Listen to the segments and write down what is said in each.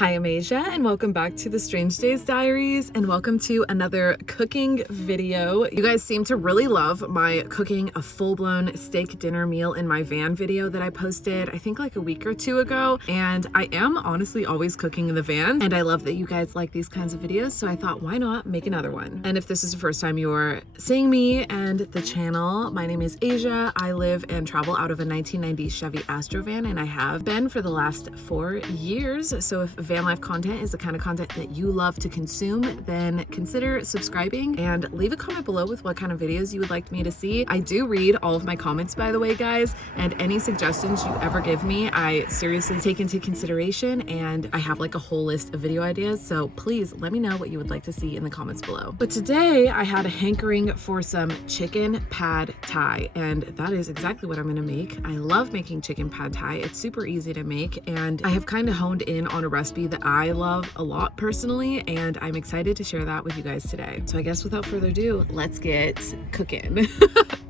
Hi, I'm Asia and welcome back to the Strange Days Diaries and welcome to another cooking video. You guys seem to really love my cooking a full-blown steak dinner meal in my van video that I posted I think like a week or two ago, and I am honestly always cooking in the van and I love that you guys like these kinds of videos, so I thought why not make another one. And if this is the first time you're seeing me and the channel, my name is Asia. I live and travel out of a 1990s Chevy Astro van and I have been for the last 4 years. So if van life content is the kind of content that you love to consume, then consider subscribing and leave a comment below with what kind of videos you would like me to see. I do read all of my comments, by the way, guys, and any suggestions you ever give me, I seriously take into consideration, and I have like a whole list of video ideas, so please let me know what you would like to see in the comments below. But today I had a hankering for some chicken pad thai, and that is exactly what I'm gonna make. I love making chicken pad thai. It's super easy to make, and I have kind of honed in on a recipe that I love a lot personally, and I'm excited to share that with you guys today. So I guess without further ado, let's get cooking.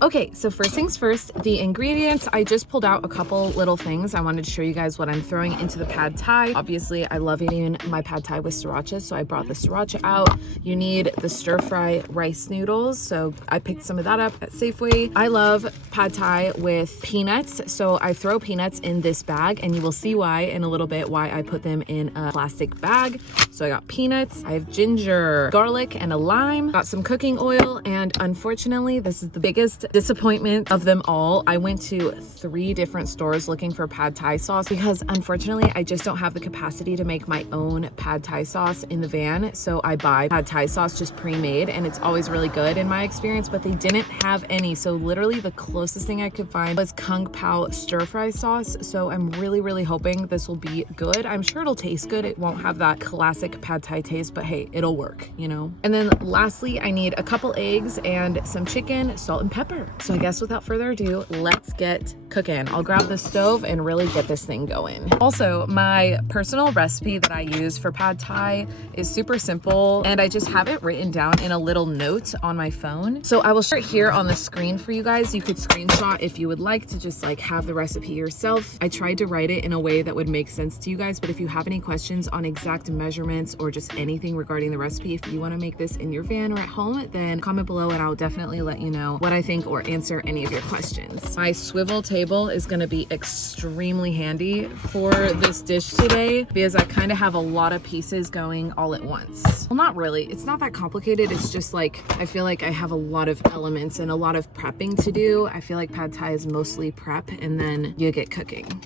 Okay, so first things first, the ingredients. I just pulled out a couple little things. I wanted to show you guys what I'm throwing into the pad thai. Obviously, I love eating my pad thai with sriracha, so I brought the sriracha out. You need the stir-fry rice noodles, so I picked some of that up at Safeway. I love pad thai with peanuts, so I throw peanuts in this bag, and you will see why in a little bit, why I put them in a plastic bag. So I got peanuts, I have ginger, garlic, and a lime. Got some cooking oil, and unfortunately, this is the biggest disappointment of them all. I went to 3 different stores looking for pad thai sauce because unfortunately, I just don't have the capacity to make my own pad thai sauce in the van. So I buy pad thai sauce just pre-made, and it's always really good in my experience, but they didn't have any. So literally the closest thing I could find was Kung Pao stir-fry sauce. So I'm really hoping this will be good. I'm sure it'll taste good. It won't have that classic pad thai taste, but hey, it'll work, you know? And then lastly, I need a couple eggs and some chicken, salt and pepper. So I guess without further ado, let's get cooking. I'll grab the stove and really get this thing going. Also, my personal recipe that I use for pad thai is super simple, and I just have it written down in a little note on my phone. So I will share it here on the screen for you guys. You could screenshot if you would like to just like have the recipe yourself. I tried to write it in a way that would make sense to you guys, but if you have any questions on exact measurements or just anything regarding the recipe, if you want to make this in your van or at home, then comment below and I'll definitely let you know what I think or answer any of your questions. My swivel table is going to be extremely handy for this dish today because I kind of have a lot of pieces going all at once. Well, not really. It's not that complicated. It's just like I feel like I have a lot of elements and a lot of prepping to do. I feel like pad thai is mostly prep and then you get cooking.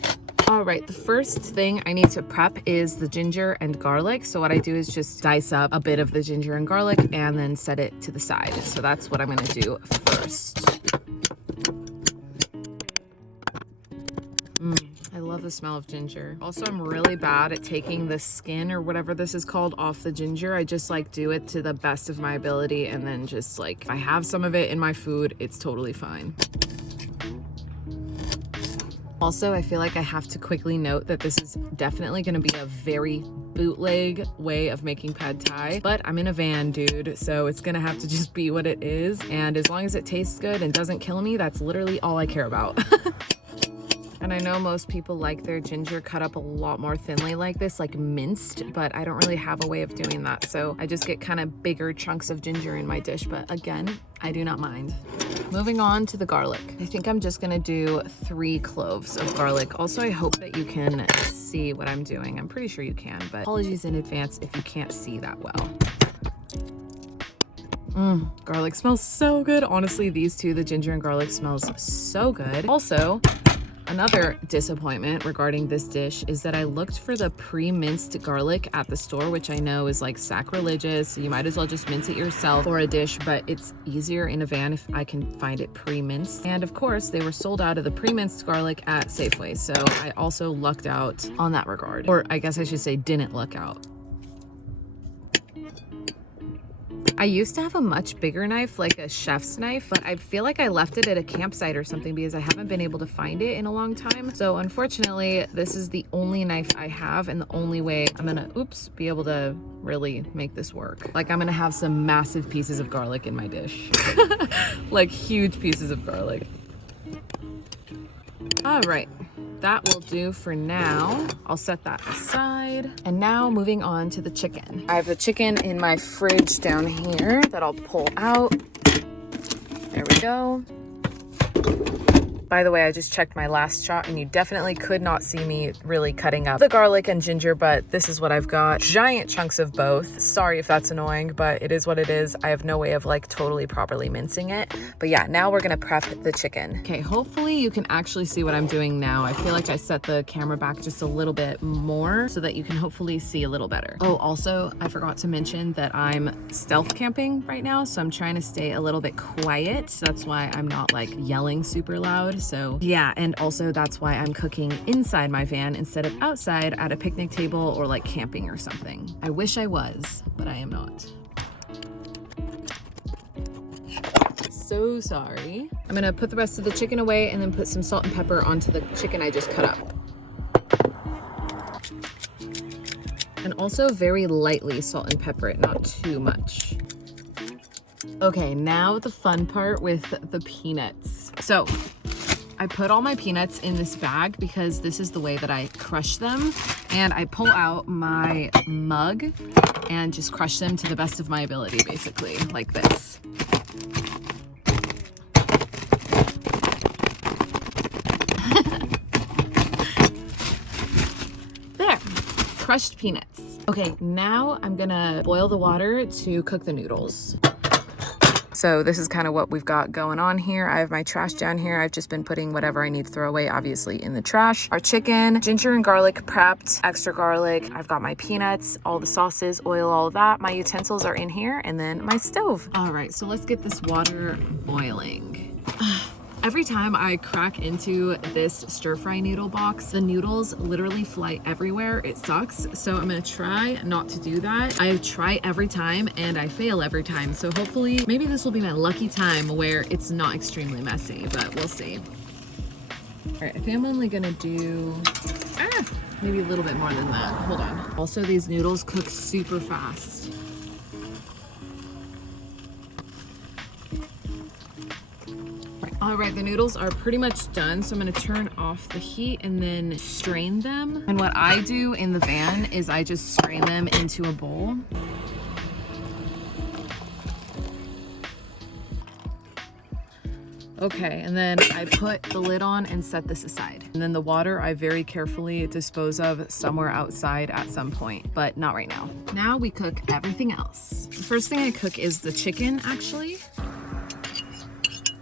All right, the first thing I need to prep is the ginger and garlic. So what I do is just dice up a bit of the ginger and garlic and then set it to the side. So that's what I'm gonna do first. I love the smell of ginger. Also, I'm really bad at taking the skin or whatever this is called off the ginger. I just like do it to the best of my ability, and then just like if I have some of it in my food, it's totally fine. Also, I feel like I have to quickly note that this is definitely going to be a very bootleg way of making pad thai, but I'm in a van, dude, so it's going to have to just be what it is. And as long as it tastes good and doesn't kill me, that's literally all I care about. And I know most people like their ginger cut up a lot more thinly like this, like minced, but I don't really have a way of doing that. So I just get kind of bigger chunks of ginger in my dish, but again, I do not mind. Moving on to the garlic. I think I'm just gonna do 3 cloves of garlic. Also, I hope that you can see what I'm doing. I'm pretty sure you can, but apologies in advance if you can't see that well. Garlic smells so good. Honestly, these two, the ginger and garlic, smells so good. Also, another disappointment regarding this dish is that I looked for the pre-minced garlic at the store, which I know is like sacrilegious. So you might as well just mince it yourself for a dish, but it's easier in a van if I can find it pre-minced. And of course, they were sold out of the pre-minced garlic at Safeway. So I also lucked out on that regard. Or I guess I should say didn't luck out. I used to have a much bigger knife, like a chef's knife, but I feel like I left it at a campsite or something because I haven't been able to find it in a long time. So unfortunately, this is the only knife I have and the only way I'm gonna, be able to really make this work. Like I'm gonna have some massive pieces of garlic in my dish. Like huge pieces of garlic. All right. that will do for now. I'll set that aside. And now moving on to the chicken. I have the chicken in my fridge down here that I'll pull out. There we go. By the way, I just checked my last shot and you definitely could not see me really cutting up the garlic and ginger, but this is what I've got. Giant chunks of both. Sorry if that's annoying, but it is what it is. I have no way of like totally properly mincing it. But yeah, now we're gonna prep the chicken. Okay, hopefully you can actually see what I'm doing now. I feel like I set the camera back just a little bit more so that you can hopefully see a little better. Oh, also, I forgot to mention that I'm stealth camping right now, so I'm trying to stay a little bit quiet. That's why I'm not like yelling super loud. So yeah, and also that's why I'm cooking inside my van instead of outside at a picnic table or like camping or something. I wish I was, but I am not. So sorry. I'm gonna put the rest of the chicken away and then put some salt and pepper onto the chicken I just cut up. And also very lightly salt and pepper it, not too much. Okay, now the fun part with the peanuts. So I put all my peanuts in this bag because this is the way that I crush them. And I pull out my mug and just crush them to the best of my ability, basically, like this. There, crushed peanuts. Okay, now I'm gonna boil the water to cook the noodles. So this is kind of what we've got going on here. I have my trash down here. I've just been putting whatever I need to throw away, obviously, in the trash. Our chicken, ginger and garlic prepped, extra garlic. I've got my peanuts, all the sauces, oil, all of that. My utensils are in here, and then my stove. All right, so let's get this water boiling. Every time I crack into this stir-fry noodle box, the noodles literally fly everywhere. It sucks. So I'm gonna try not to do that. I try every time and I fail every time. So hopefully, maybe this will be my lucky time where it's not extremely messy, but we'll see. All right, I think I'm only gonna do, maybe a little bit more than that. Hold on. Also, these noodles cook super fast. All right, the noodles are pretty much done, so I'm gonna turn off the heat and then strain them. And what I do in the van is I just strain them into a bowl. Okay, and then I put the lid on and set this aside. And then the water I very carefully dispose of somewhere outside at some point, but not right now. Now we cook everything else. The first thing I cook is the chicken, actually.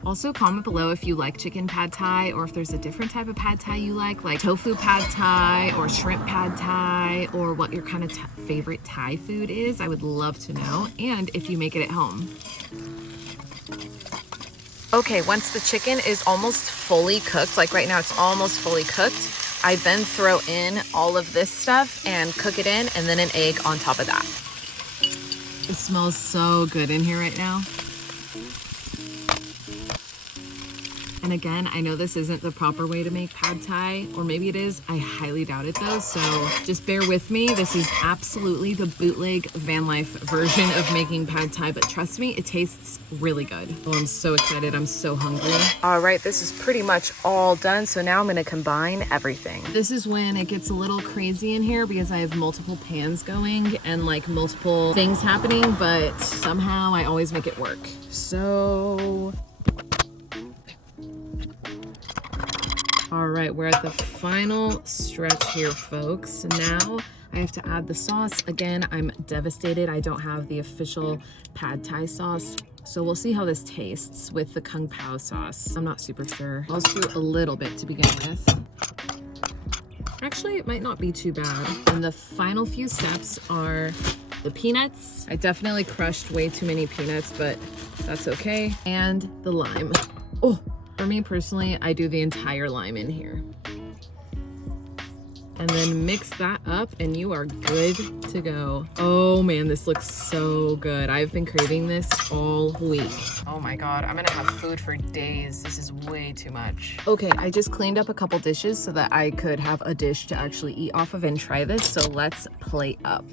Also, comment below if you like chicken pad thai or if there's a different type of pad thai you like tofu pad thai or shrimp pad thai, or what your kind of favorite Thai food is. I would love to know, and if you make it at home. Okay, once the chicken is almost fully cooked, like right now it's almost fully cooked, I then throw in all of this stuff and cook it in, and then an egg on top of that. It smells so good in here right now. And again, I know this isn't the proper way to make pad thai, or maybe it is. I highly doubt it though, so just bear with me. This is absolutely the bootleg van life version of making pad thai, but trust me, it tastes really good. Oh, I'm so excited. I'm so hungry. All right, this is pretty much all done, so now I'm gonna combine everything. This is when it gets a little crazy in here because I have multiple pans going and like multiple things happening, but somehow I always make it work. So all right, we're at the final stretch here, folks. Now I have to add the sauce. Again, I'm devastated. I don't have the official pad thai sauce. So we'll see how this tastes with the Kung Pao sauce. I'm not super sure. I'll just do a little bit to begin with. Actually, it might not be too bad. And the final few steps are the peanuts. I definitely crushed way too many peanuts, but that's okay. And the lime. Oh. For me personally, I do the entire lime in here. And then mix that up and you are good to go. Oh man, this looks so good. I've been craving this all week. Oh my God, I'm gonna have food for days. This is way too much. Okay, I just cleaned up a couple dishes so that I could have a dish to actually eat off of and try this. So let's plate up.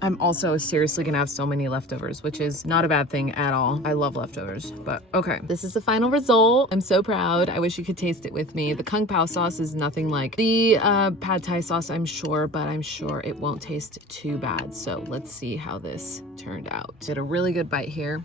I'm also seriously gonna have so many leftovers, which is not a bad thing at all. I love leftovers, but okay. This is the final result. I'm so proud. I wish you could taste it with me. The Kung Pao sauce is nothing like the pad thai sauce, I'm sure, but I'm sure it won't taste too bad. So let's see how this turned out. Did a really good bite here.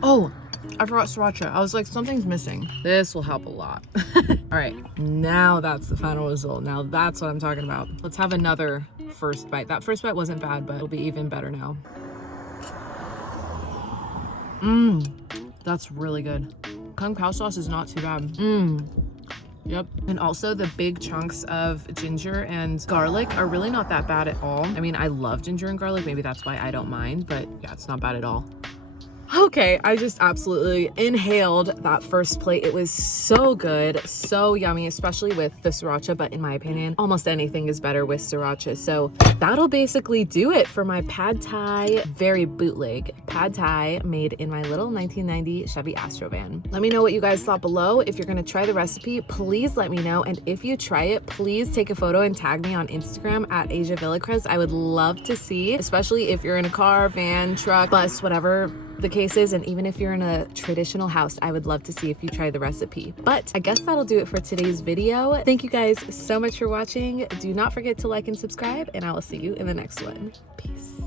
Oh, I forgot sriracha. I was like, something's missing. This will help a lot. All right, now that's the final result. Now that's what I'm talking about. Let's have another first bite. That first bite wasn't bad, but it'll be even better now. That's really good. Kung Pao sauce is not too bad. Yep. And also the big chunks of ginger and garlic are really not that bad at all. I mean, I love ginger and garlic. Maybe that's why I don't mind, but yeah, it's not bad at all. Okay, I just absolutely inhaled that first plate. It was so good, so yummy, especially with the sriracha, but in my opinion, almost anything is better with sriracha. So that'll basically do it for my pad thai, very bootleg pad thai made in my little 1990 Chevy Astro van. Let me know what you guys thought below. If you're gonna try the recipe, please let me know. And if you try it, please take a photo and tag me on Instagram at ajavillacres. I would love to see, especially if you're in a car, van, truck, bus, whatever the case is, and even if you're in a traditional house, I would love to see if you try the recipe. But I guess that'll do it for today's video. Thank you guys so much for watching. Do not forget to like and subscribe, and I will see you in the next one. Peace.